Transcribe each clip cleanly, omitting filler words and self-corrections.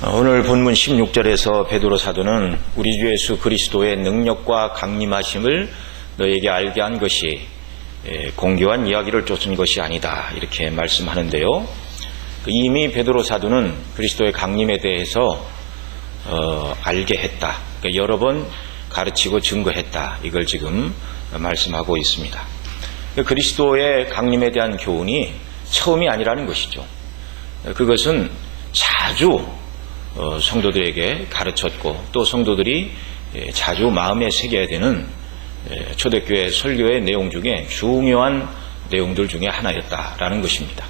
오늘 본문 16절에서 베드로 사도는 우리 주 예수 그리스도의 능력과 강림하심을 너에게 알게 한 것이 공교한 이야기를 쫓은 것이 아니다, 이렇게 말씀하는데요. 이미 베드로 사도는 그리스도의 강림에 대해서 알게 했다, 그러니까 여러 번 가르치고 증거했다, 이걸 지금 말씀하고 있습니다. 그리스도의 강림에 대한 교훈이 처음이 아니라는 것이죠. 그것은 자주 성도들에게 가르쳤고 또 성도들이 자주 마음에 새겨야 되는 초대교회 설교의 내용 중에 중요한 내용들 중에 하나였다라는 것입니다.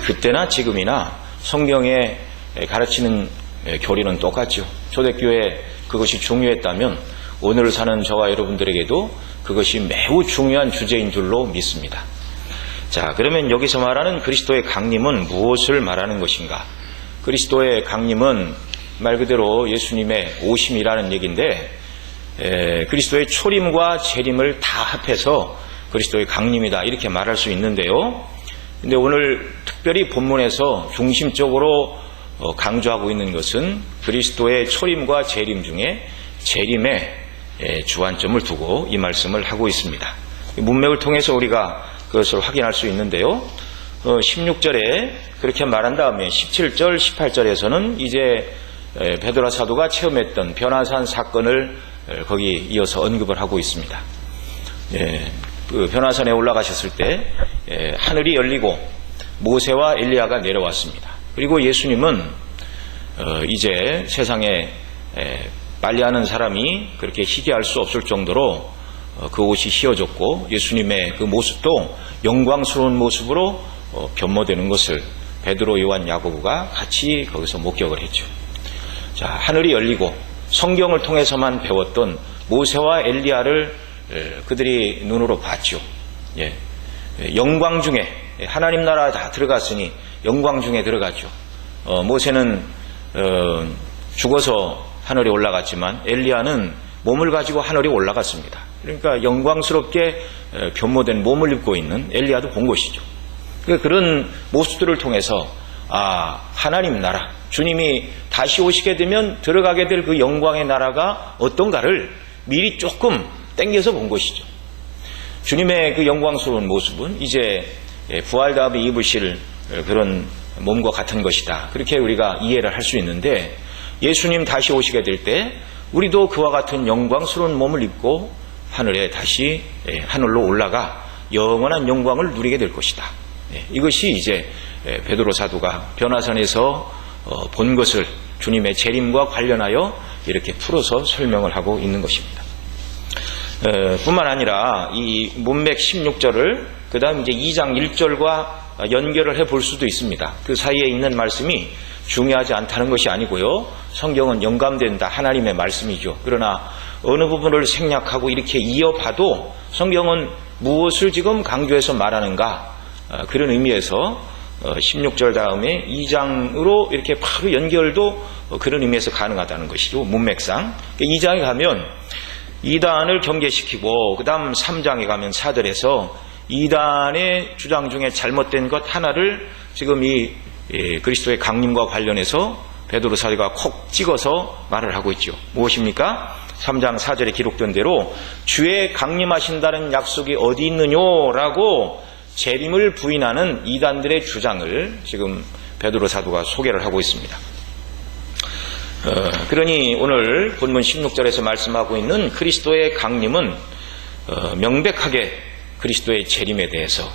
그때나 지금이나 성경에 가르치는 교리는 똑같죠. 초대교회 그것이 중요했다면 오늘 사는 저와 여러분들에게도 그것이 매우 중요한 주제인 줄로 믿습니다. 자, 그러면 여기서 말하는 그리스도의 강림은 무엇을 말하는 것인가? 그리스도의 강림은 말 그대로 예수님의 오심이라는 얘기인데, 그리스도의 초림과 재림을 다 합해서 그리스도의 강림이다, 이렇게 말할 수 있는데요. 근데 오늘 특별히 본문에서 중심적으로 강조하고 있는 것은 그리스도의 초림과 재림 중에 재림에 주안점을 두고 이 말씀을 하고 있습니다. 문맥을 통해서 우리가 그것을 확인할 수 있는데요. 16절에 그렇게 말한 다음에 17절, 18절에서는 이제 베드로 사도가 체험했던 변화산 사건을 거기 이어서 언급을 하고 있습니다. 그 변화산에 올라가셨을 때 하늘이 열리고 모세와 엘리야가 내려왔습니다. 그리고 예수님은 이제 세상에 빨래하는 사람이 그렇게 희귀할 수 없을 정도로 그 옷이 휘어졌고 예수님의 그 모습도 영광스러운 모습으로 변모되는 것을 베드로, 요한, 야고보가 같이 거기서 목격을 했죠. 자, 하늘이 열리고 성경을 통해서만 배웠던 모세와 엘리야를 그들이 눈으로 봤죠. 영광 중에, 하나님 나라 다 들어갔으니 영광 중에 들어갔죠. 모세는 죽어서 하늘에 올라갔지만 엘리야는 몸을 가지고 하늘에 올라갔습니다. 그러니까 영광스럽게 변모된 몸을 입고 있는 엘리야도 본 것이죠. 그런 모습들을 통해서 하나님 나라, 주님이 다시 오시게 되면 들어가게 될 그 영광의 나라가 어떤가를 미리 조금 땡겨서 본 것이죠. 주님의 그 영광스러운 모습은 이제 부활 다음에 입으실 그런 몸과 같은 것이다, 그렇게 우리가 이해를 할 수 있는데, 예수님 다시 오시게 될 때 우리도 그와 같은 영광스러운 몸을 입고 하늘에 다시 하늘로 올라가 영원한 영광을 누리게 될 것이다. 이것이 이제 베드로 사도가 변화산에서 본 것을 주님의 재림과 관련하여 이렇게 풀어서 설명을 하고 있는 것입니다. 뿐만 아니라 이 문맥 16절을 그 다음 이제 2장 1절과 연결을 해볼 수도 있습니다. 그 사이에 있는 말씀이 중요하지 않다는 것이 아니고요. 성경은 영감된 다 하나님의 말씀이죠. 그러나 어느 부분을 생략하고 이렇게 이어봐도 성경은 무엇을 지금 강조해서 말하는가, 그런 의미에서 16절 다음에 2장으로 이렇게 바로 연결도 그런 의미에서 가능하다는 것이죠. 문맥상 2장에 가면 2단을 경계시키고 그 다음 3장에 가면 4절에서 2단의 주장 중에 잘못된 것 하나를 지금 이 그리스도의 강림과 관련해서 베드로 사도가 콕 찍어서 말을 하고 있죠. 무엇입니까? 3장 4절에 기록된 대로 주의 강림하신다는 약속이 어디 있느냐라고 재림을 부인하는 이단들의 주장을 지금 베드로 사도가 소개를 하고 있습니다. 그러니 오늘 본문 16절에서 말씀하고 있는 그리스도의 강림은 명백하게 그리스도의 재림에 대해서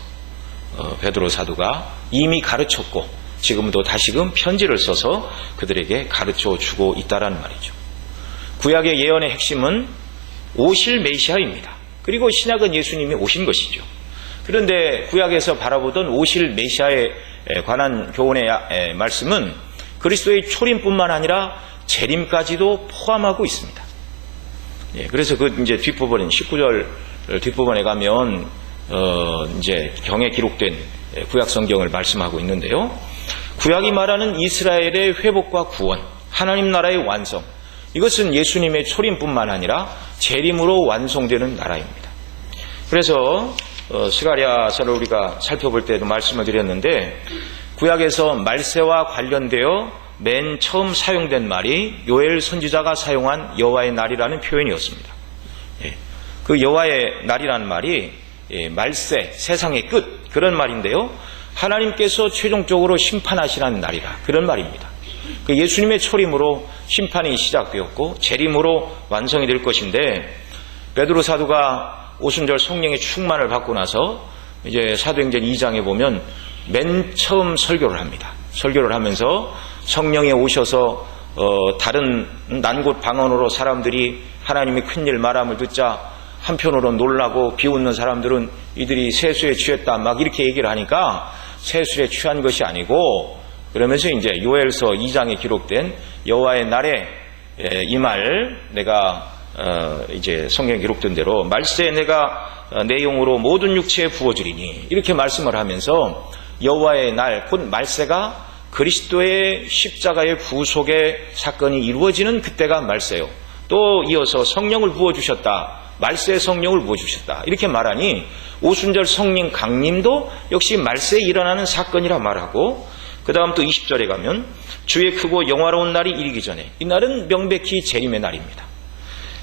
베드로 사도가 이미 가르쳤고 지금도 다시금 편지를 써서 그들에게 가르쳐주고 있다라는 말이죠. 구약의 예언의 핵심은 오실 메시아입니다. 그리고 신약은 예수님이 오신 것이죠. 그런데 구약에서 바라보던 오실 메시아에 관한 교훈의 말씀은 그리스도의 초림뿐만 아니라 재림까지도 포함하고 있습니다. 그래서 그 이제 뒷부분 19절 뒷부분에 가면 이제 경에 기록된 구약 성경을 말씀하고 있는데요. 구약이 말하는 이스라엘의 회복과 구원, 하나님 나라의 완성, 이것은 예수님의 초림뿐만 아니라 재림으로 완성되는 나라입니다. 그래서 스가랴서를 우리가 살펴볼 때도 말씀을 드렸는데 구약에서 말세와 관련되어 맨 처음 사용된 말이 요엘 선지자가 사용한 여호와의 날이라는 표현이었습니다. 그 여호와의 날이라는 말이 말세, 세상의 끝, 그런 말인데요. 하나님께서 최종적으로 심판하시라는 날이라, 그런 말입니다. 그 예수님의 초림으로 심판이 시작되었고 재림으로 완성이 될 것인데, 베드로 사도가 오순절 성령의 충만을 받고 나서 이제 사도행전 2장에 보면 맨 처음 설교를 합니다. 설교를 하면서 성령이 오셔서 다른 난곳 방언으로 사람들이 하나님의 큰일 말함을 듣자 한편으로 놀라고 비웃는 사람들은 이들이 세수에 취했다 막 이렇게 얘기를 하니까 세수에 취한 것이 아니고, 그러면서 이제 요엘서 2장에 기록된 여호와의 날에 이 말 내가 이제 성경에 기록된 대로 말세에 내가 내 영으로 모든 육체에 부어주리니, 이렇게 말씀을 하면서 여호와의 날, 곧 말세가 그리스도의 십자가의 구속의 사건이 이루어지는 그때가 말세요. 또 이어서 성령을 부어주셨다, 말세의 성령을 부어주셨다, 이렇게 말하니 오순절 성령 강림도 역시 말세에 일어나는 사건이라 말하고, 그 다음 또 20절에 가면 주의 크고 영화로운 날이 이르기 전에, 이 날은 명백히 재림의 날입니다.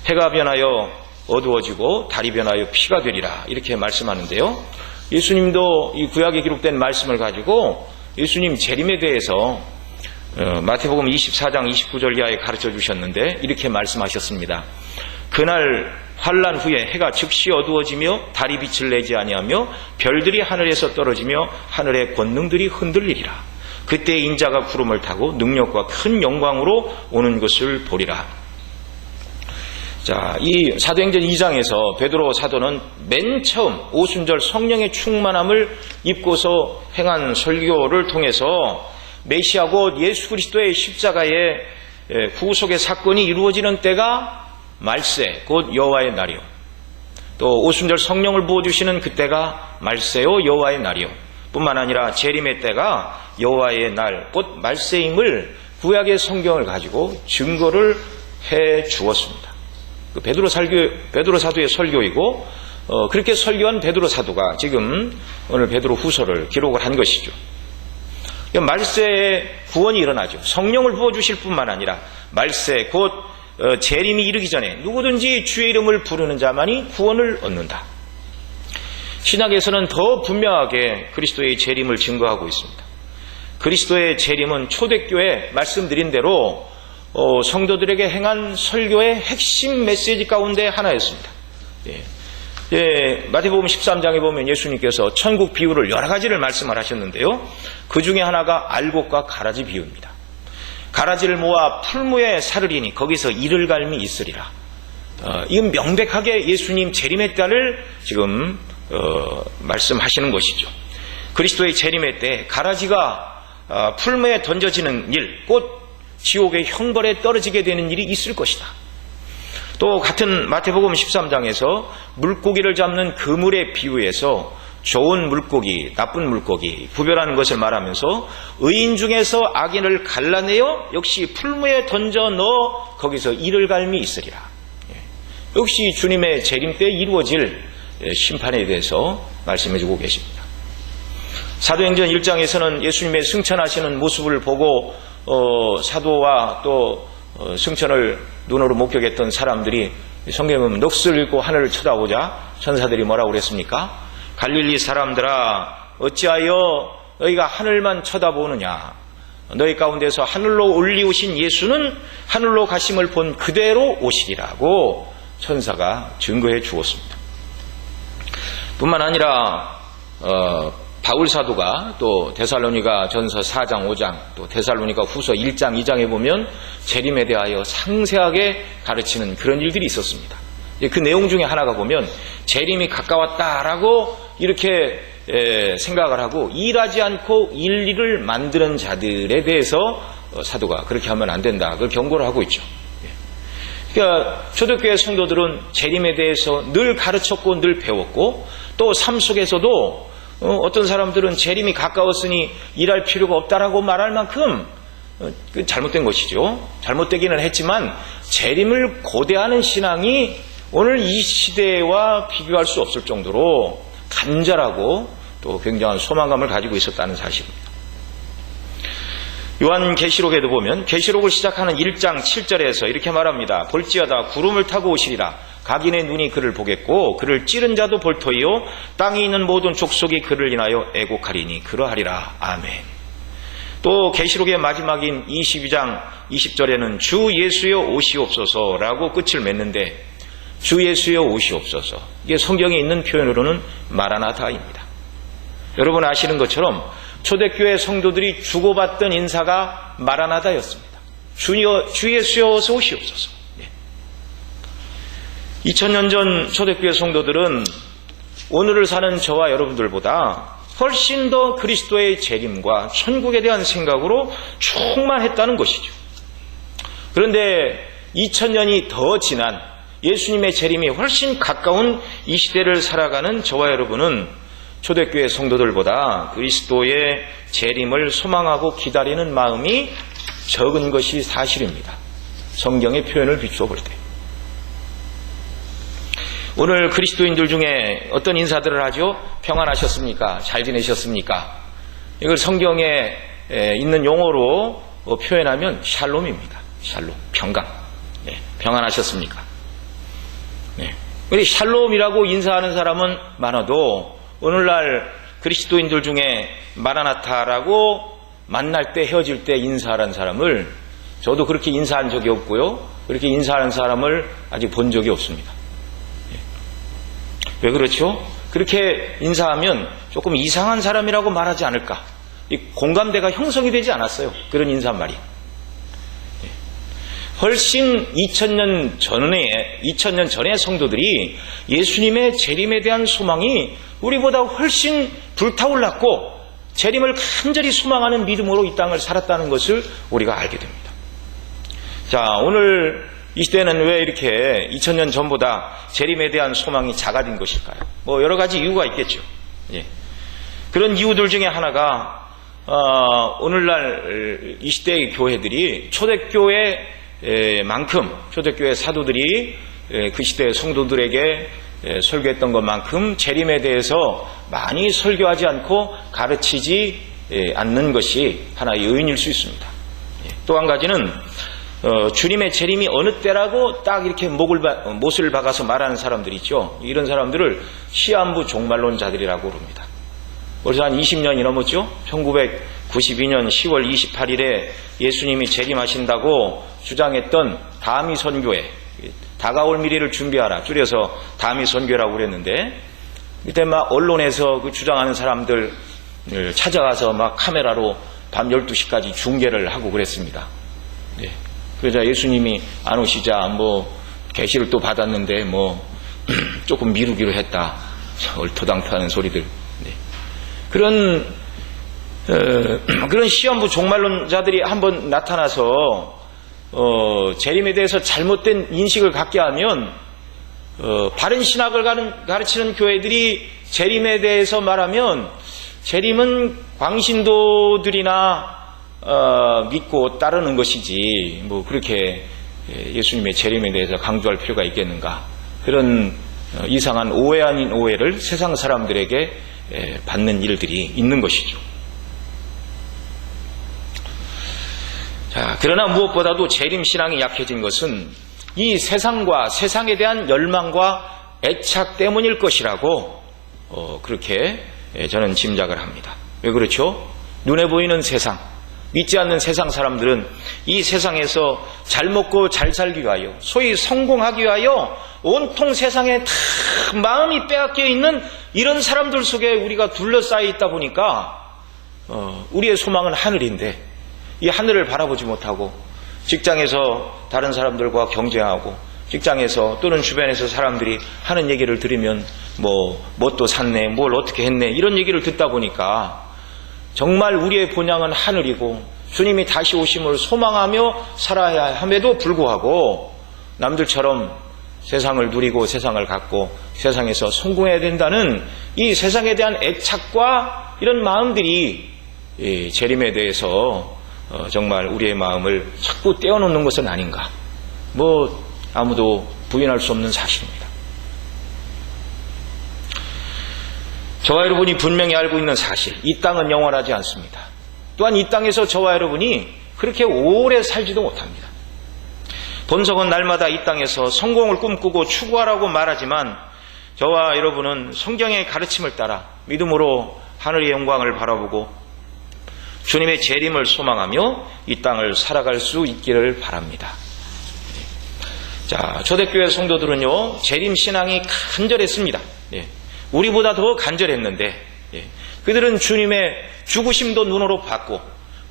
해가 변하여 어두워지고 달이 변하여 피가 되리라, 이렇게 말씀하는데요. 예수님도 이 구약에 기록된 말씀을 가지고 예수님 재림에 대해서 마태복음 24장 29절 이하에 가르쳐 주셨는데 이렇게 말씀하셨습니다. 그날 환난 후에 해가 즉시 어두워지며 달이 빛을 내지 아니하며 별들이 하늘에서 떨어지며 하늘의 권능들이 흔들리리라. 그때 인자가 구름을 타고 능력과 큰 영광으로 오는 것을 보리라. 자, 이 사도행전 2장에서 베드로 사도는 맨 처음 오순절 성령의 충만함을 입고서 행한 설교를 통해서 메시아 곧 예수 그리스도의 십자가의 구속의 사건이 이루어지는 때가 말세, 곧 여호와의 날이요, 또 오순절 성령을 부어주시는 그때가 말세요, 여호와의 날이요, 뿐만 아니라 재림의 때가 여호와의 날, 곧 말세임을 구약의 성경을 가지고 증거를 해 주었습니다. 그 베드로 사도의 설교이고, 그렇게 설교한 베드로 사도가 지금 오늘 베드로 후서를 기록을 한 것이죠. 말세에 구원이 일어나죠. 성령을 부어주실 뿐만 아니라 말세, 곧 재림이 이르기 전에 누구든지 주의 이름을 부르는 자만이 구원을 얻는다. 신약에서는 더 분명하게 그리스도의 재림을 증거하고 있습니다. 그리스도의 재림은 초대교회 말씀드린 대로 성도들에게 행한 설교의 핵심 메시지 가운데 하나였습니다. 마태복음 13장에 보면 예수님께서 천국 비유를 여러 가지를 말씀을 하셨는데요. 그 중에 하나가 알곡과 가라지 비유입니다. 가라지를 모아 풀무에 사르리니 거기서 이를 갈미 있으리라. 이건 명백하게 예수님 재림의 때를 지금 말씀하시는 것이죠. 그리스도의 재림의 때 가라지가 풀무에 던져지는 일, 곧 지옥의 형벌에 떨어지게 되는 일이 있을 것이다. 또 같은 마태복음 13장에서 물고기를 잡는 그물의 비유에서 좋은 물고기, 나쁜 물고기 구별하는 것을 말하면서 의인 중에서 악인을 갈라내어 역시 풀무에 던져 넣어 거기서 이를 갈미 있으리라. 역시 주님의 재림 때 이루어질 심판에 대해서 말씀해주고 계십니다. 사도행전 1장에서는 예수님의 승천하시는 모습을 보고 사도와 또 승천을 눈으로 목격했던 사람들이 성경에 보면 넋을 잃고 하늘을 쳐다보자 천사들이 뭐라고 그랬습니까? 갈릴리 사람들아 어찌하여 너희가 하늘만 쳐다보느냐? 너희 가운데서 하늘로 올리우신 예수는 하늘로 가심을 본 그대로 오시리라고 천사가 증거해 주었습니다. 뿐만 아니라 바울 사도가 또 데살로니가 전서 4장 5장 또 데살로니가 후서 1장 2장에 보면 재림에 대하여 상세하게 가르치는 그런 일들이 있었습니다. 그 내용 중에 하나가 보면 재림이 가까웠다라고 이렇게 생각을 하고 일하지 않고 일을 만드는 자들에 대해서 사도가 그렇게 하면 안 된다, 그걸 경고를 하고 있죠. 그러니까 초대교회 성도들은 재림에 대해서 늘 가르쳤고 늘 배웠고, 또 삶 속에서도 어떤 사람들은 재림이 가까웠으니 일할 필요가 없다라고 말할 만큼 잘못된 것이죠. 잘못되기는 했지만 재림을 고대하는 신앙이 오늘 이 시대와 비교할 수 없을 정도로 간절하고 또 굉장한 소망감을 가지고 있었다는 사실입니다. 요한계시록에도 보면 계시록을 시작하는 1장 7절에서 이렇게 말합니다. 볼지어다 구름을 타고 오시리라. 각인의 눈이 그를 보겠고 그를 찌른 자도 볼터이요 땅에 있는 모든 족속이 그를 인하여 애곡하리니 그러하리라. 아멘. 또 계시록의 마지막인 22장 20절에는 주 예수여 오시옵소서라고 끝을 맺는데 주 예수여 오시옵소서, 이게 성경에 있는 표현으로는 마라나타입니다. 여러분 아시는 것처럼 초대교회 성도들이 주고받던 인사가 마라나다였습니다. 주 예수여 어서 오시옵소서. 2000년 전 초대교회 성도들은 오늘을 사는 저와 여러분들보다 훨씬 더 그리스도의 재림과 천국에 대한 생각으로 충만했다는 것이죠. 그런데 2000년이 더 지난 예수님의 재림이 훨씬 가까운 이 시대를 살아가는 저와 여러분은 초대교회 성도들보다 그리스도의 재림을 소망하고 기다리는 마음이 적은 것이 사실입니다. 성경의 표현을 비추어 볼 때. 오늘 그리스도인들 중에 어떤 인사들을 하죠? 평안하셨습니까? 잘 지내셨습니까? 이걸 성경에 있는 용어로 표현하면 샬롬입니다. 샬롬, 평강. 네, 평안하셨습니까? 네. 우리 샬롬이라고 인사하는 사람은 많아도 오늘날 그리스도인들 중에 마라나타라고 만날 때 헤어질 때 인사하는 사람을 저도 그렇게 인사한 적이 없고요. 그렇게 인사하는 사람을 아직 본 적이 없습니다. 왜 그렇죠? 그렇게 인사하면 조금 이상한 사람이라고 말하지 않을까? 이 공감대가 형성이 되지 않았어요. 그런 인사말이. 훨씬 2000년 전의 성도들이 예수님의 재림에 대한 소망이 우리보다 훨씬 불타올랐고 재림을 간절히 소망하는 믿음으로 이 땅을 살았다는 것을 우리가 알게 됩니다. 자, 오늘 이 시대는 왜 이렇게 2000년 전보다 재림에 대한 소망이 작아진 것일까요? 뭐 여러 가지 이유가 있겠죠. 예. 그런 이유들 중에 하나가 오늘날 이 시대의 교회들이 초대교회만큼 초대교회 사도들이 그 시대의 성도들에게 설교했던 것만큼 재림에 대해서 많이 설교하지 않고 가르치지 않는 것이 하나의 요인일 수 있습니다. 또 한 가지는 주님의 재림이 어느 때라고 딱 이렇게 못을 박아서 말하는 사람들이 있죠. 이런 사람들을 시한부 종말론자들이라고 부릅니다. 벌써 한 20년이 넘었죠. 1992년 10월 28일에 예수님이 재림하신다고 주장했던 다미 선교회, 다가올 미래를 준비하라, 줄여서 다미 선교라고 그랬는데, 그때 막 언론에서 그 주장하는 사람들 찾아가서 막 카메라로 밤 12시까지 중계를 하고 그랬습니다. 네. 그러자 예수님이 안 오시자 뭐 계시를 또 받았는데 뭐 조금 미루기로 했다, 얼토당토하는 소리들. 네. 그런 시한부 종말론자들이 한번 나타나서 재림에 대해서 잘못된 인식을 갖게 하면 바른 신학을 가르치는 교회들이 재림에 대해서 말하면 재림은 광신도들이나 믿고 따르는 것이지 뭐 그렇게 예수님의 재림에 대해서 강조할 필요가 있겠는가, 그런 이상한 오해 아닌 오해를 세상 사람들에게 받는 일들이 있는 것이죠. 자, 그러나 무엇보다도 재림신앙이 약해진 것은 이 세상과 세상에 대한 열망과 애착 때문일 것이라고 그렇게 저는 짐작을 합니다. 왜 그렇죠? 눈에 보이는 세상, 믿지 않는 세상 사람들은 이 세상에서 잘 먹고 잘 살기 위하여, 소위 성공하기 위하여 온통 세상에 다 마음이 빼앗겨 있는 이런 사람들 속에 우리가 둘러싸여 있다 보니까 우리의 소망은 하늘인데 이 하늘을 바라보지 못하고 직장에서 다른 사람들과 경쟁하고 직장에서 또는 주변에서 사람들이 하는 얘기를 들으면 뭣도 샀네, 뭘 어떻게 했네, 이런 얘기를 듣다 보니까 정말 우리의 본향은 하늘이고 주님이 다시 오심을 소망하며 살아야 함에도 불구하고 남들처럼 세상을 누리고 세상을 갖고 세상에서 성공해야 된다는 이 세상에 대한 애착과 이런 마음들이 재림에 대해서 정말 우리의 마음을 자꾸 떼어놓는 것은 아닌가, 아무도 부인할 수 없는 사실입니다. 저와 여러분이 분명히 알고 있는 사실, 이 땅은 영원하지 않습니다. 또한 이 땅에서 저와 여러분이 그렇게 오래 살지도 못합니다. 본성은 날마다 이 땅에서 성공을 꿈꾸고 추구하라고 말하지만 저와 여러분은 성경의 가르침을 따라 믿음으로 하늘의 영광을 바라보고 주님의 재림을 소망하며 이 땅을 살아갈 수 있기를 바랍니다. 자, 초대교회 성도들은요, 재림 신앙이 간절했습니다. 우리보다 더 간절했는데, 그들은 주님의 죽으심도 눈으로 봤고,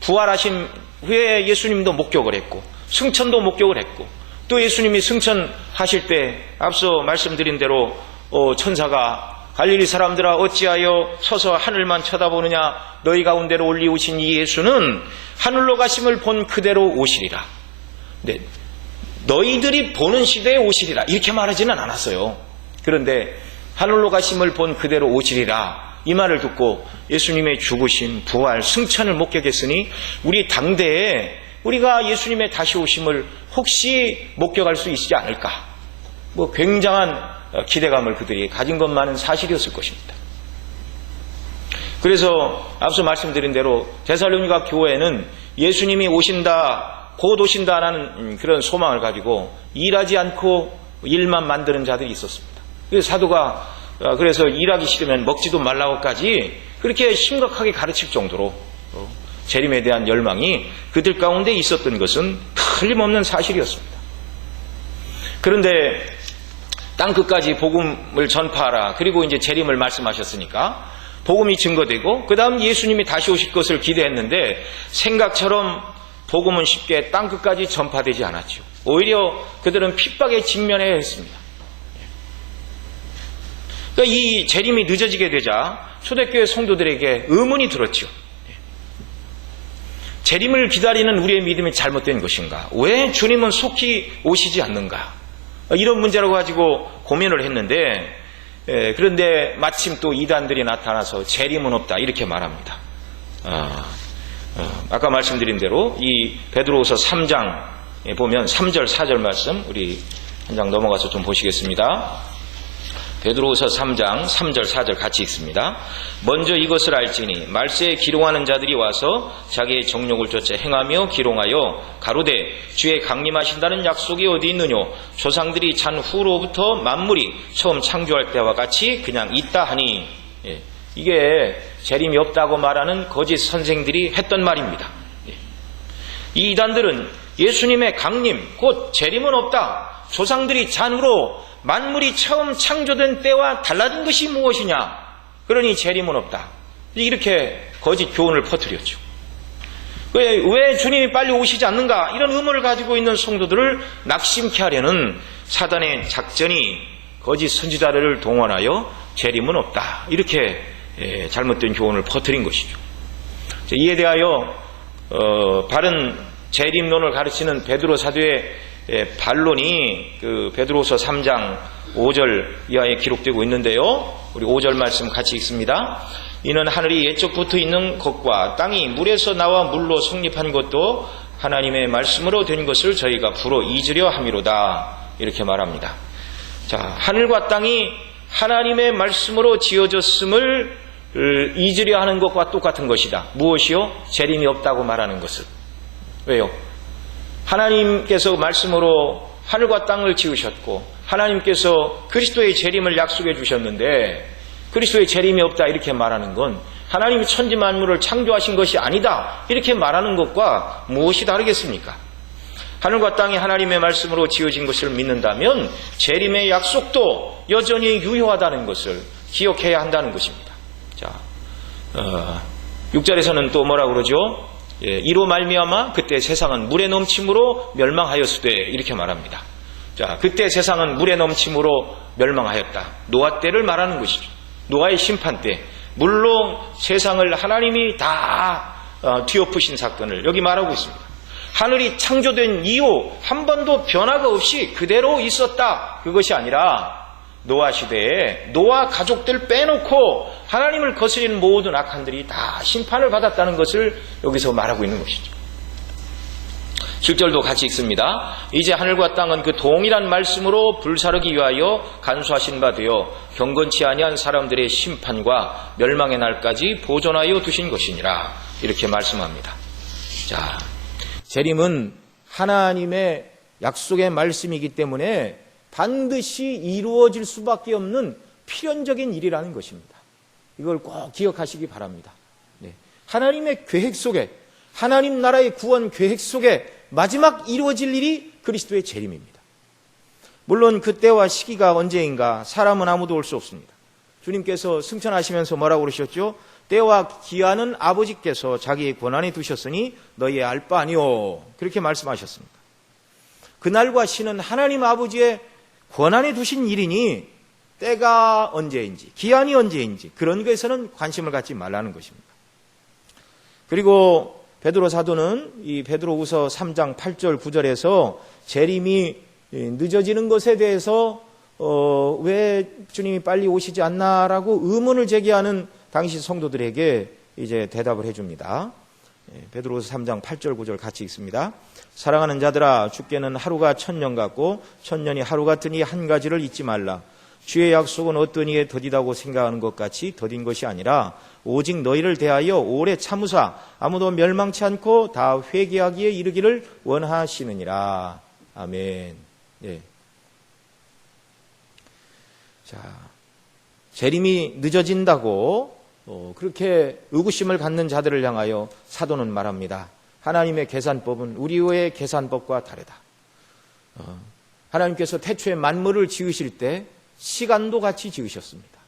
부활하신 후에 예수님도 목격을 했고, 승천도 목격을 했고, 또 예수님이 승천하실 때 앞서 말씀드린 대로 천사가 갈릴리 사람들아 어찌하여 서서 하늘만 쳐다보느냐, 너희 가운데로 올리우신 이 예수는 하늘로 가심을 본 그대로 오시리라. 네, 너희들이 보는 시대에 오시리라 이렇게 말하지는 않았어요. 그런데 하늘로 가심을 본 그대로 오시리라 이 말을 듣고 예수님의 죽으심, 부활, 승천을 목격했으니 우리 당대에 우리가 예수님의 다시 오심을 혹시 목격할 수 있지 않을까, 굉장한 기대감을 그들이 가진 것만은 사실이었을 것입니다. 그래서 앞서 말씀드린 대로 데살로니가 교회는 예수님이 오신다, 곧 오신다라는 그런 소망을 가지고 일하지 않고 일만 만드는 자들이 있었습니다. 그래서 사도가 그래서 일하기 싫으면 먹지도 말라고까지 그렇게 심각하게 가르칠 정도로 재림에 대한 열망이 그들 가운데 있었던 것은 틀림없는 사실이었습니다. 그런데 땅끝까지 복음을 전파하라, 그리고 이제 재림을 말씀하셨으니까 복음이 증거되고 그 다음 예수님이 다시 오실 것을 기대했는데 생각처럼 복음은 쉽게 땅끝까지 전파되지 않았죠. 오히려 그들은 핍박에 직면해야 했습니다. 그러니까 이 재림이 늦어지게 되자 초대교회 성도들에게 의문이 들었죠. 재림을 기다리는 우리의 믿음이 잘못된 것인가? 왜 주님은 속히 오시지 않는가? 이런 문제라고 가지고 고민을 했는데, 그런데 마침 또 이단들이 나타나서 재림은 없다 이렇게 말합니다. 아까 말씀드린 대로 이 베드로후서 3장에 보면 3절 4절 말씀 우리 한 장 넘어가서 좀 보시겠습니다. 베드로후서 3장 3절 4절 같이 읽습니다. 먼저 이것을 알지니 말세에 기롱하는 자들이 와서 자기의 정욕을 쫓아 행하며 기롱하여 가로되 주의 강림하신다는 약속이 어디 있느냐, 조상들이 잔 후로부터 만물이 처음 창조할 때와 같이 그냥 있다 하니, 이게 재림이 없다고 말하는 거짓 선생들이 했던 말입니다. 이 이단들은 예수님의 강림, 곧 재림은 없다, 조상들이 잔 후로 만물이 처음 창조된 때와 달라진 것이 무엇이냐, 그러니 재림은 없다, 이렇게 거짓 교훈을 퍼뜨렸죠. 왜 주님이 빨리 오시지 않는가, 이런 의문을 가지고 있는 성도들을 낙심케 하려는 사단의 작전이 거짓 선지자들을 동원하여 재림은 없다 이렇게 잘못된 교훈을 퍼뜨린 것이죠. 이에 대하여 바른 재림론을 가르치는 베드로 사도의 반론이 그 베드로서 3장 5절 이하에 기록되고 있는데요. 우리 5절 말씀 같이 읽습니다. 이는 하늘이 옛적부터 있는 것과 땅이 물에서 나와 물로 성립한 것도 하나님의 말씀으로 된 것을 저희가 불어 잊으려 함이로다 이렇게 말합니다. 자, 하늘과 땅이 하나님의 말씀으로 지어졌음을 잊으려 하는 것과 똑같은 것이다. 무엇이요? 재림이 없다고 말하는 것은. 왜요? 하나님께서 말씀으로 하늘과 땅을 지으셨고 하나님께서 그리스도의 재림을 약속해 주셨는데 그리스도의 재림이 없다 이렇게 말하는 건 하나님이 천지 만물을 창조하신 것이 아니다 이렇게 말하는 것과 무엇이 다르겠습니까? 하늘과 땅이 하나님의 말씀으로 지어진 것을 믿는다면 재림의 약속도 여전히 유효하다는 것을 기억해야 한다는 것입니다. 자, 6절에서는 또 뭐라고 그러죠? 이로 말미암아 그때 세상은 물의 넘침으로 멸망하였으되 이렇게 말합니다. 자, 그때 세상은 물의 넘침으로 멸망하였다. 노아 때를 말하는 것이죠. 노아의 심판 때 물로 세상을 하나님이 다 뒤엎으신 사건을 여기 말하고 있습니다. 하늘이 창조된 이후 한 번도 변화가 없이 그대로 있었다. 그것이 아니라 노아 시대에 노아 가족들 빼놓고 하나님을 거스리는 모든 악한들이 다 심판을 받았다는 것을 여기서 말하고 있는 것이죠. 7절도 같이 읽습니다. 이제 하늘과 땅은 그 동일한 말씀으로 불사르기 위하여 간수하신 바 되어 경건치 아니한 사람들의 심판과 멸망의 날까지 보존하여 두신 것이니라. 이렇게 말씀합니다. 자, 재림은 하나님의 약속의 말씀이기 때문에 반드시 이루어질 수밖에 없는 필연적인 일이라는 것입니다. 이걸 꼭 기억하시기 바랍니다. 네. 하나님의 계획 속에, 하나님 나라의 구원 계획 속에 마지막 이루어질 일이 그리스도의 재림입니다. 물론 그때와 시기가 언제인가 사람은 아무도 올 수 없습니다. 주님께서 승천하시면서 뭐라고 그러셨죠? 때와 기한은 아버지께서 자기의 권한에 두셨으니 너희의 알 바 아니오. 그렇게 말씀하셨습니다. 그날과 시는 하나님 아버지의 권한에 두신 일이니 때가 언제인지 기한이 언제인지 그런 것에서는 관심을 갖지 말라는 것입니다. 그리고 베드로 사도는 이 베드로후서 3장 8절 9절에서 재림이 늦어지는 것에 대해서 왜 주님이 빨리 오시지 않나라고 의문을 제기하는 당시 성도들에게 이제 대답을 해줍니다. 베드로후서 3장 8절 9절 같이 읽습니다. 사랑하는 자들아, 주께는 하루가 1000년 같고 1000년이 하루 같으니 한 가지를 잊지 말라. 주의 약속은 어떤 이에 더디다고 생각하는 것 같이 더딘 것이 아니라 오직 너희를 대하여 오래 참으사 아무도 멸망치 않고 다 회개하기에 이르기를 원하시느니라. 아멘. 네. 자, 재림이 늦어진다고 그렇게 의구심을 갖는 자들을 향하여 사도는 말합니다. 하나님의 계산법은 우리의 계산법과 다르다. 하나님께서 태초에 만물을 지으실 때 시간도 같이 지으셨습니다.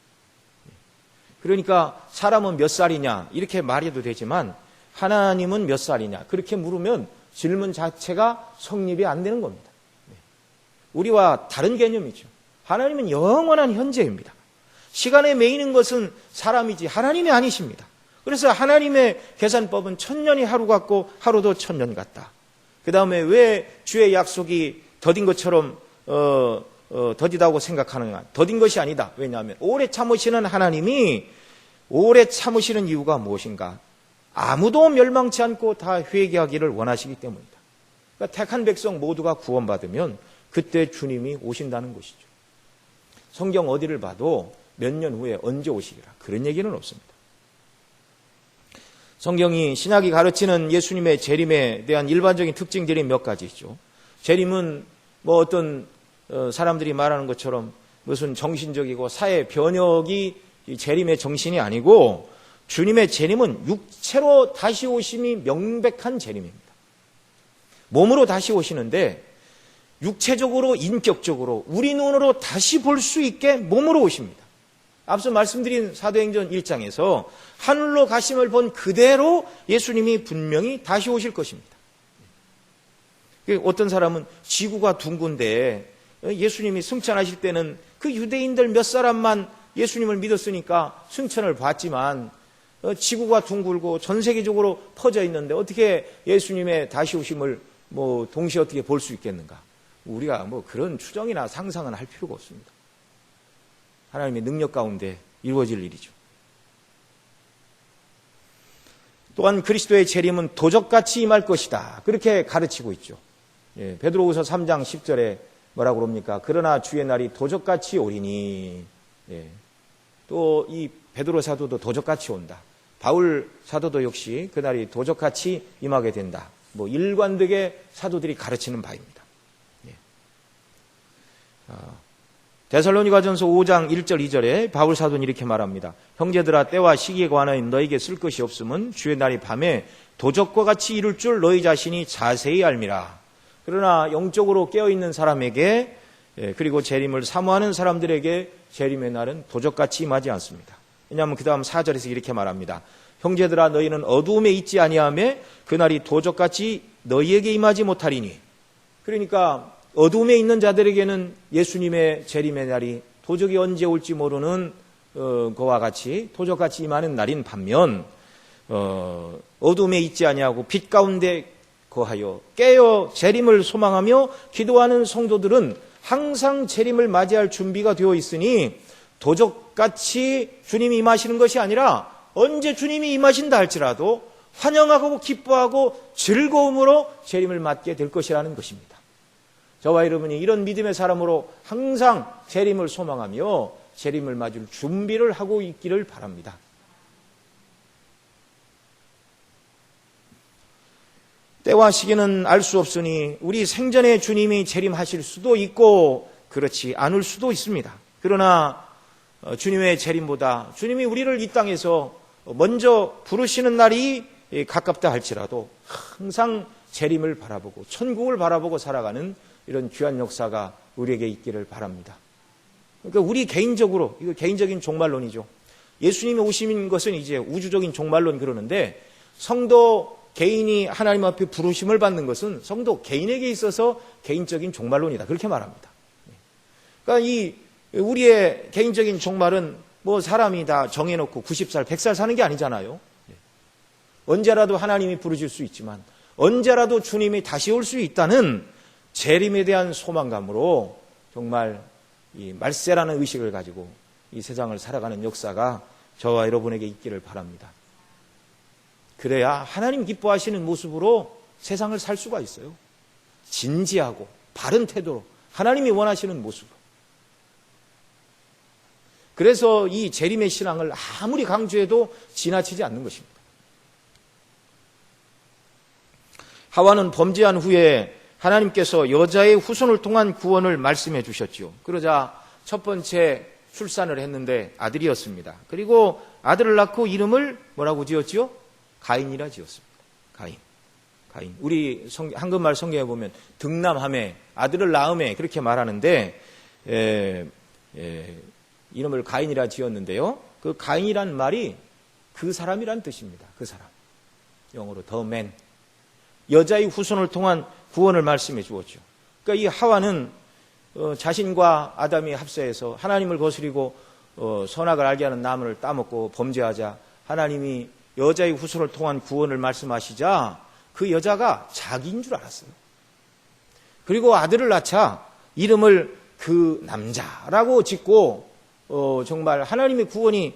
그러니까 사람은 몇 살이냐 이렇게 말해도 되지만 하나님은 몇 살이냐 그렇게 물으면 질문 자체가 성립이 안 되는 겁니다. 우리와 다른 개념이죠. 하나님은 영원한 현재입니다. 시간에 매이는 것은 사람이지 하나님이 아니십니다. 그래서 하나님의 계산법은 1000년이 하루 같고 하루도 1000년 같다. 그 다음에 왜 주의 약속이 더딘 것처럼 더디다고 생각하는가? 더딘 것이 아니다. 왜냐하면 오래 참으시는 하나님이 오래 참으시는 이유가 무엇인가? 아무도 멸망치 않고 다 회개하기를 원하시기 때문이다. 그러니까 택한 백성 모두가 구원받으면 그때 주님이 오신다는 것이죠. 성경 어디를 봐도 몇 년 후에 언제 오시리라 그런 얘기는 없습니다. 성경이 신약이 가르치는 예수님의 재림에 대한 일반적인 특징들이 몇 가지 있죠. 재림은 뭐 어떤 사람들이 말하는 것처럼 무슨 정신적이고 사회 변혁이 재림의 정신이 아니고 주님의 재림은 육체로 다시 오심이 명백한 재림입니다. 몸으로 다시 오시는데 육체적으로 인격적으로 우리 눈으로 다시 볼 수 있게 몸으로 오십니다. 앞서 말씀드린 사도행전 1장에서 하늘로 가심을 본 그대로 예수님이 분명히 다시 오실 것입니다. 어떤 사람은 지구가 둥근데 예수님이 승천하실 때는 그 유대인들 몇 사람만 예수님을 믿었으니까 승천을 봤지만 지구가 둥글고 전 세계적으로 퍼져 있는데 어떻게 예수님의 다시 오심을 동시에 어떻게 볼 수 있겠는가? 우리가 그런 추정이나 상상은 할 필요가 없습니다. 하나님의 능력 가운데 이루어질 일이죠. 또한 그리스도의 재림은 도적같이 임할 것이다. 그렇게 가르치고 있죠. 베드로후서 3장 10절에 뭐라고 그럽니까? 그러나 주의 날이 도적같이 오리니. 또 이 베드로 사도도 도적같이 온다. 바울 사도도 역시 그날이 도적같이 임하게 된다. 일관되게 사도들이 가르치는 바입니다. 데살로니가전서 5장 1절 2절에 바울 사도는 이렇게 말합니다. 형제들아 때와 시기에 관하여 너에게 쓸 것이 없음은 주의 날이 밤에 도적과 같이 이룰 줄 너희 자신이 자세히 알미라. 그러나 영적으로 깨어있는 사람에게 그리고 재림을 사모하는 사람들에게 재림의 날은 도적같이 임하지 않습니다. 왜냐하면 그 다음 4절에서 이렇게 말합니다. 형제들아 너희는 어두움에 있지 아니하며 그날이 도적같이 너희에게 임하지 못하리니. 그러니까 어두움에 있는 자들에게는 예수님의 재림의 날이 도적이 언제 올지 모르는 그와 같이 도적같이 임하는 날인 반면 어두움에 있지 아니하고 빛 가운데 거하여 깨어 재림을 소망하며 기도하는 성도들은 항상 재림을 맞이할 준비가 되어 있으니 도적같이 주님이 임하시는 것이 아니라 언제 주님이 임하신다 할지라도 환영하고 기뻐하고 즐거움으로 재림을 맞게 될 것이라는 것입니다. 저와 여러분이 이런 믿음의 사람으로 항상 재림을 소망하며 재림을 맞을 준비를 하고 있기를 바랍니다. 때와 시기는 알 수 없으니 우리 생전에 주님이 재림하실 수도 있고 그렇지 않을 수도 있습니다. 그러나 주님의 재림보다 주님이 우리를 이 땅에서 먼저 부르시는 날이 가깝다 할지라도 항상 재림을 바라보고 천국을 바라보고 살아가는 이런 귀한 역사가 우리에게 있기를 바랍니다. 그러니까 우리 개인적으로, 이거 개인적인 종말론이죠. 예수님이 오신 것은 이제 우주적인 종말론 그러는데, 성도 개인이 하나님 앞에 부르심을 받는 것은 성도 개인에게 있어서 개인적인 종말론이다, 그렇게 말합니다. 그러니까 이 우리의 개인적인 종말은 뭐 사람이 다 정해놓고 90살, 100살 사는 게 아니잖아요. 언제라도 하나님이 부르실 수 있지만 언제라도 주님이 다시 올 수 있다는 재림에 대한 소망감으로 정말 이 말세라는 의식을 가지고 이 세상을 살아가는 역사가 저와 여러분에게 있기를 바랍니다. 그래야 하나님 기뻐하시는 모습으로 세상을 살 수가 있어요. 진지하고 바른 태도로 하나님이 원하시는 모습으로. 그래서 이 재림의 신앙을 아무리 강조해도 지나치지 않는 것입니다. 하와는 범죄한 후에 하나님께서 여자의 후손을 통한 구원을 말씀해 주셨죠. 그러자 첫 번째 출산을 했는데 아들이었습니다. 그리고 아들을 낳고 이름을 뭐라고 지었지요? 가인이라 지었습니다. 가인. 우리 한글말 성경에 보면 등남함에, 아들을 낳음에 그렇게 말하는데 이름을 가인이라 지었는데요. 그 가인이란 말이 그 사람이란 뜻입니다. 그 사람. 영어로 the man. 여자의 후손을 통한 구원을 말씀해 주었죠. 그러니까 이 하와는 자신과 아담이 합세해서 하나님을 거스리고 선악을 알게 하는 나무를 따먹고 범죄하자 하나님이 여자의 후손을 통한 구원을 말씀하시자 그 여자가 자기인 줄 알았어요. 그리고 아들을 낳자 이름을 그 남자라고 짓고 정말 하나님의 구원이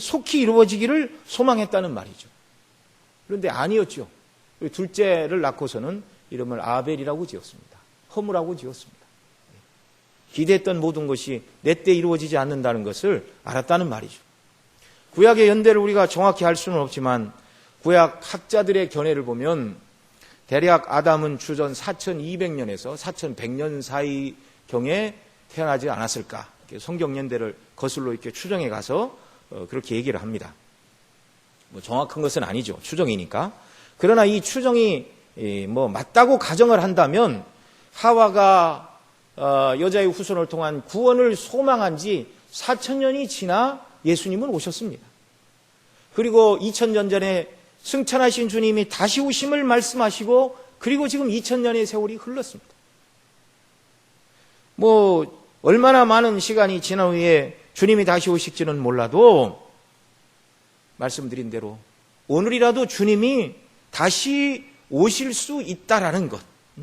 속히 이루어지기를 소망했다는 말이죠. 그런데 아니었죠. 둘째를 낳고서는 이름을 아벨이라고 지었습니다. 허무라고 지었습니다. 기대했던 모든 것이 내 때 이루어지지 않는다는 것을 알았다는 말이죠. 구약의 연대를 우리가 정확히 알 수는 없지만 구약 학자들의 견해를 보면 대략 아담은 주전 4200년에서 4100년 사이경에 태어나지 않았을까. 성경 연대를 거슬러 이렇게 추정해 가서 그렇게 얘기를 합니다. 뭐 정확한 것은 아니죠. 추정이니까. 그러나 이 추정이 뭐 맞다고 가정을 한다면 하와가 여자의 후손을 통한 구원을 소망한 지 4000년이 지나 예수님은 오셨습니다. 그리고 2000년 전에 승천하신 주님이 다시 오심을 말씀하시고 그리고 지금 2000년의 세월이 흘렀습니다. 뭐 얼마나 많은 시간이 지난 후에 주님이 다시 오실지는 몰라도 말씀드린 대로 오늘이라도 주님이 다시 오실 수 있다라는 것,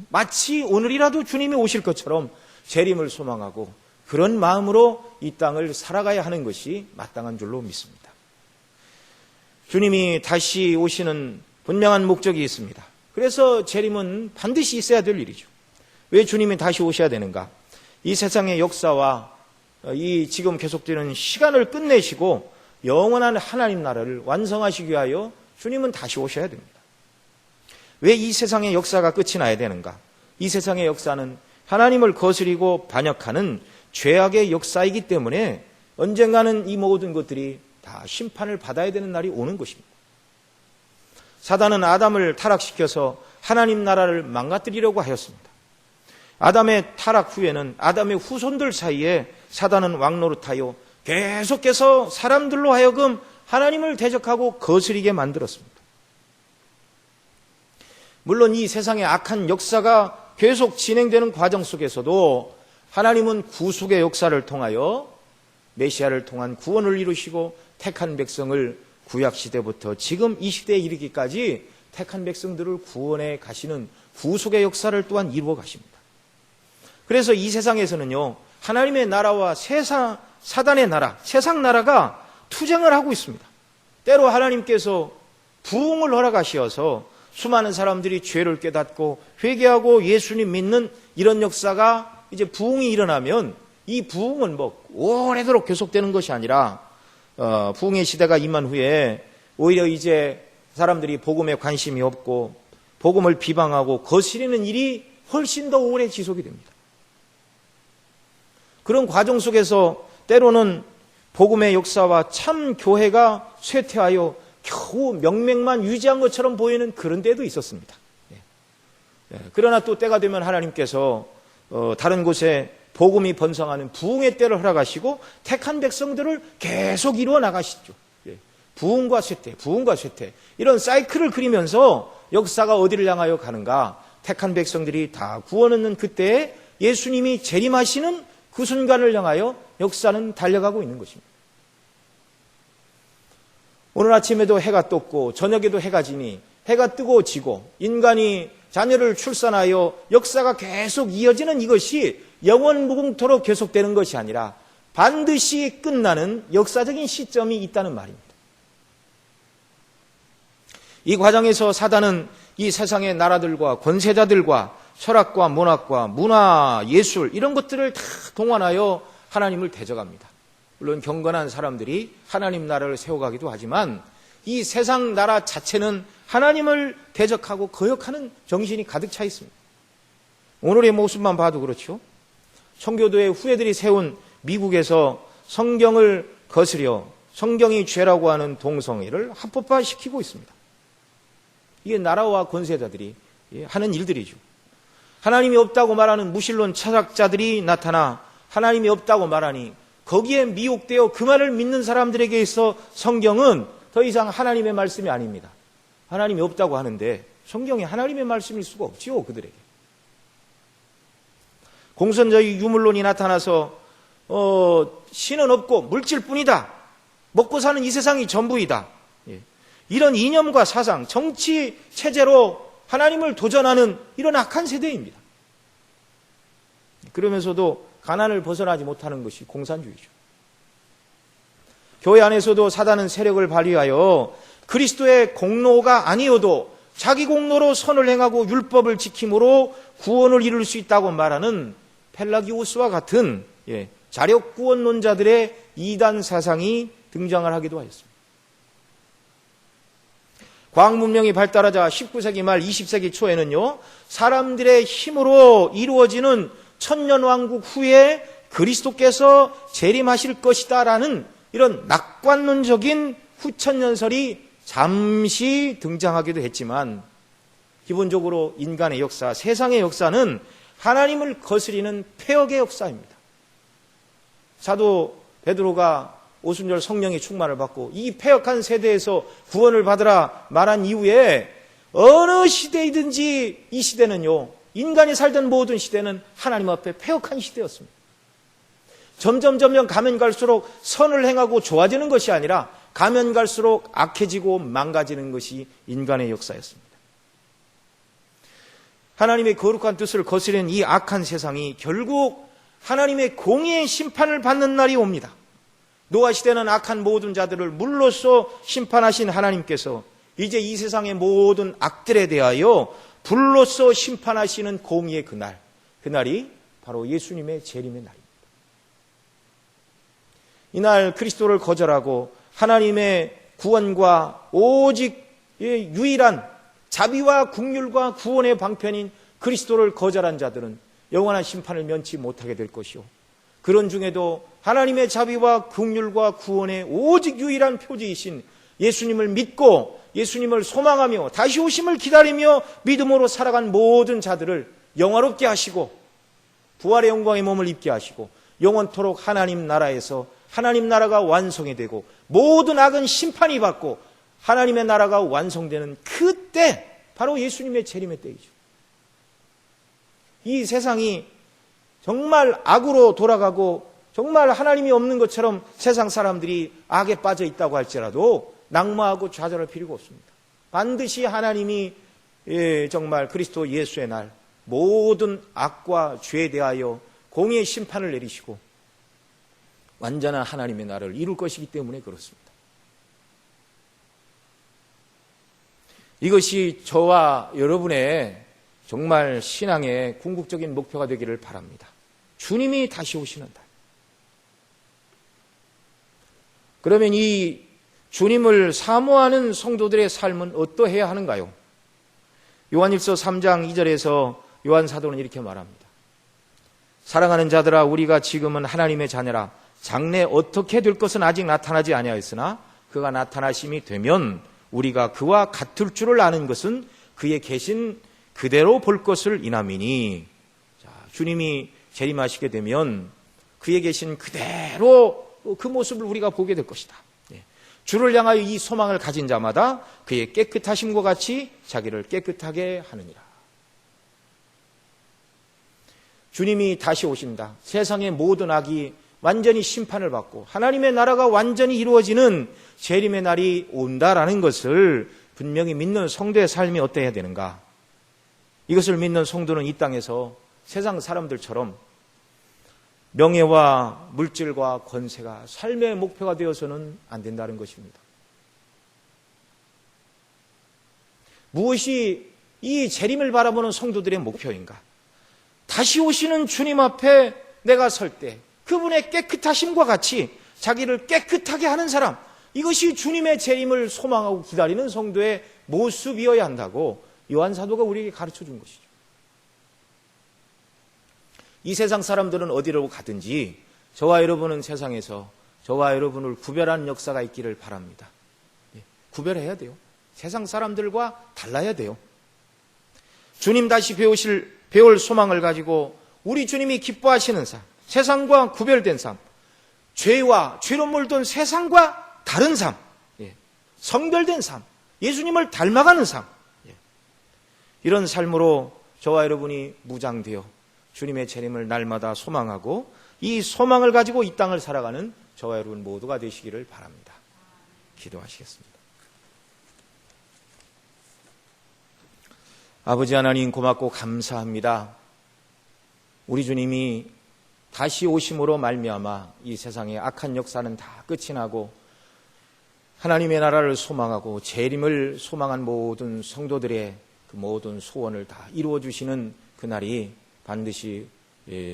마치 오늘이라도 주님이 오실 것처럼 재림을 소망하고 그런 마음으로 이 땅을 살아가야 하는 것이 마땅한 줄로 믿습니다. 주님이 다시 오시는 분명한 목적이 있습니다. 그래서 재림은 반드시 있어야 될 일이죠. 왜 주님이 다시 오셔야 되는가? 이 세상의 역사와 이 지금 계속되는 시간을 끝내시고 영원한 하나님 나라를 완성하시기 위하여 주님은 다시 오셔야 됩니다. 왜 이 세상의 역사가 끝이 나야 되는가? 이 세상의 역사는 하나님을 거스리고 반역하는 죄악의 역사이기 때문에 언젠가는 이 모든 것들이 다 심판을 받아야 되는 날이 오는 것입니다. 사단은 아담을 타락시켜서 하나님 나라를 망가뜨리려고 하였습니다. 아담의 타락 후에는 아담의 후손들 사이에 사단은 왕노릇하여 계속해서 사람들로 하여금 하나님을 대적하고 거스리게 만들었습니다. 물론 이 세상의 악한 역사가 계속 진행되는 과정 속에서도 하나님은 구속의 역사를 통하여 메시아를 통한 구원을 이루시고 택한 백성을 구약시대부터 지금 이 시대에 이르기까지 택한 백성들을 구원해 가시는 구속의 역사를 또한 이루어 가십니다. 그래서 이 세상에서는요, 하나님의 나라와 사단의 나라, 세상 나라가 투쟁을 하고 있습니다. 때로 하나님께서 부흥을 허락하시어서 수많은 사람들이 죄를 깨닫고 회개하고 예수님 믿는 이런 역사가 이제 부흥이 일어나면 이 부흥은 뭐 오래도록 계속되는 것이 아니라 부흥의 시대가 임한 후에 오히려 이제 사람들이 복음에 관심이 없고 복음을 비방하고 거스리는 일이 훨씬 더 오래 지속이 됩니다. 그런 과정 속에서 때로는 복음의 역사와 참 교회가 쇠퇴하여 겨우 명맥만 유지한 것처럼 보이는 그런 때도 있었습니다. 그러나 또 때가 되면 하나님께서 다른 곳에 복음이 번성하는 부흥의 때를 허락하시고 택한 백성들을 계속 이루어 나가시죠. 부흥과 쇠퇴, 부흥과 쇠퇴, 이런 사이클을 그리면서 역사가 어디를 향하여 가는가? 택한 백성들이 다 구원 얻는 그때에 예수님이 재림하시는 그 순간을 향하여 역사는 달려가고 있는 것입니다. 오늘 아침에도 해가 떴고 저녁에도 해가 지니 해가 뜨고 지고 인간이 자녀를 출산하여 역사가 계속 이어지는 이것이 영원 무궁토록 계속되는 것이 아니라 반드시 끝나는 역사적인 시점이 있다는 말입니다. 이 과정에서 사단은 이 세상의 나라들과 권세자들과 철학과 문학과 문화, 예술 이런 것들을 다 동원하여 하나님을 대적합니다. 물론 경건한 사람들이 하나님 나라를 세워가기도 하지만 이 세상 나라 자체는 하나님을 대적하고 거역하는 정신이 가득 차 있습니다. 오늘의 모습만 봐도 그렇죠. 청교도의 후예들이 세운 미국에서 성경을 거스려 성경이 죄라고 하는 동성애를 합법화시키고 있습니다. 이게 나라와 권세자들이 하는 일들이죠. 하나님이 없다고 말하는 무신론 철학자들이 나타나 하나님이 없다고 말하니 거기에 미혹되어 그 말을 믿는 사람들에게 있어 성경은 더 이상 하나님의 말씀이 아닙니다. 하나님이 없다고 하는데 성경이 하나님의 말씀일 수가 없지요, 그들에게. 공선주의 유물론이 나타나서 신은 없고 물질뿐이다. 먹고 사는 이 세상이 전부이다. 이런 이념과 사상, 정치 체제로 하나님을 도전하는 이런 악한 세대입니다. 그러면서도 가난을 벗어나지 못하는 것이 공산주의죠. 교회 안에서도 사단은 세력을 발휘하여 그리스도의 공로가 아니어도 자기 공로로 선을 행하고 율법을 지킴으로 구원을 이룰 수 있다고 말하는 펠라기오스와 같은 자력구원론자들의 이단 사상이 등장을 하기도 하였습니다. 과학 문명이 발달하자 19세기 말 20세기 초에는요, 사람들의 힘으로 이루어지는 천년왕국 후에 그리스도께서 재림하실 것이다라는 이런 낙관론적인 후천연설이 잠시 등장하기도 했지만 기본적으로 인간의 역사, 세상의 역사는 하나님을 거스리는 폐역의 역사입니다. 사도 베드로가 오순절 성령의 충만을 받고 이 폐역한 세대에서 구원을 받으라 말한 이후에 어느 시대이든지 이 시대는요, 인간이 살던 모든 시대는 하나님 앞에 폐역한 시대였습니다. 점점 가면 갈수록 선을 행하고 좋아지는 것이 아니라 가면 갈수록 악해지고 망가지는 것이 인간의 역사였습니다. 하나님의 거룩한 뜻을 거스르는 이 악한 세상이 결국 하나님의 공의의 심판을 받는 날이 옵니다. 노아 시대는 악한 모든 자들을 물로써 심판하신 하나님께서 이제 이 세상의 모든 악들에 대하여 불로써 심판하시는 공의의 그날, 그날이 바로 예수님의 재림의 날입니다. 이날 그리스도를 거절하고 하나님의 구원과 오직 유일한 자비와 긍휼과 구원의 방편인 그리스도를 거절한 자들은 영원한 심판을 면치 못하게 될 것이요, 그런 중에도 하나님의 자비와 긍휼과 구원의 오직 유일한 표지이신 예수님을 믿고 예수님을 소망하며 다시 오심을 기다리며 믿음으로 살아간 모든 자들을 영화롭게 하시고 부활의 영광의 몸을 입게 하시고 영원토록 하나님 나라에서 하나님 나라가 완성이 되고 모든 악은 심판이 받고 하나님의 나라가 완성되는 그때, 바로 예수님의 재림의 때이죠. 이 세상이 정말 악으로 돌아가고 정말 하나님이 없는 것처럼 세상 사람들이 악에 빠져 있다고 할지라도 낙마하고 좌절할 필요가 없습니다. 반드시 하나님이 정말 그리스도 예수의 날 모든 악과 죄에 대하여 공의의 심판을 내리시고 완전한 하나님의 나라를 이룰 것이기 때문에 그렇습니다. 이것이 저와 여러분의 정말 신앙의 궁극적인 목표가 되기를 바랍니다. 주님이 다시 오시는 날. 그러면 이 주님을 사모하는 성도들의 삶은 어떠해야 하는가요? 요한일서 3장 2절에서 요한 사도는 이렇게 말합니다. 사랑하는 자들아, 우리가 지금은 하나님의 자녀라. 장래 어떻게 될 것은 아직 나타나지 아니하였으나 그가 나타나심이 되면 우리가 그와 같을 줄을 아는 것은 그의 계신 그대로 볼 것을 인함이니. 자, 주님이 재림하시게 되면 그의 계신 그대로 그 모습을 우리가 보게 될 것이다. 주를 향하여 이 소망을 가진 자마다 그의 깨끗하심과 같이 자기를 깨끗하게 하느니라. 주님이 다시 오신다. 세상의 모든 악이 완전히 심판을 받고 하나님의 나라가 완전히 이루어지는 재림의 날이 온다라는 것을 분명히 믿는 성도의 삶이 어때야 되는가? 이것을 믿는 성도는 이 땅에서 세상 사람들처럼 명예와 물질과 권세가 삶의 목표가 되어서는 안 된다는 것입니다. 무엇이 이 재림을 바라보는 성도들의 목표인가? 다시 오시는 주님 앞에 내가 설 때 그분의 깨끗하심과 같이 자기를 깨끗하게 하는 사람, 이것이 주님의 재림을 소망하고 기다리는 성도의 모습이어야 한다고 요한 사도가 우리에게 가르쳐 준 것이죠. 이 세상 사람들은 어디로 가든지 저와 여러분은 세상에서 저와 여러분을 구별하는 역사가 있기를 바랍니다. 구별해야 돼요. 세상 사람들과 달라야 돼요. 주님 다시 배울 소망을 가지고 우리 주님이 기뻐하시는 삶, 세상과 구별된 삶, 죄와 죄로 물든 세상과 다른 삶, 성별된 삶, 예수님을 닮아가는 삶, 이런 삶으로 저와 여러분이 무장되어 주님의 재림을 날마다 소망하고 이 소망을 가지고 이 땅을 살아가는 저와 여러분 모두가 되시기를 바랍니다. 기도하시겠습니다. 아버지 하나님, 고맙고 감사합니다. 우리 주님이 다시 오심으로 말미암아 이 세상의 악한 역사는 다 끝이 나고 하나님의 나라를 소망하고 재림을 소망한 모든 성도들의 그 모든 소원을 다 이루어 주시는 그날이 반드시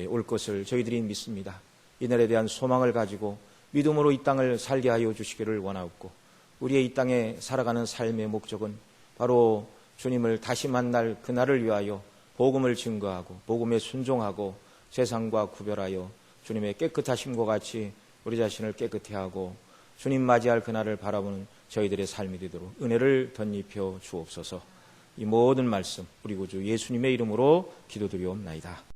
올 것을 저희들이 믿습니다. 이 날에 대한 소망을 가지고 믿음으로 이 땅을 살게 하여 주시기를 원하옵고, 우리의 이 땅에 살아가는 삶의 목적은 바로 주님을 다시 만날 그날을 위하여 복음을 증거하고 복음에 순종하고 세상과 구별하여 주님의 깨끗하심과 같이 우리 자신을 깨끗해 하고 주님 맞이할 그날을 바라보는 저희들의 삶이 되도록 은혜를 덧입혀 주옵소서. 이 모든 말씀 우리 구주 예수님의 이름으로 기도드리옵나이다.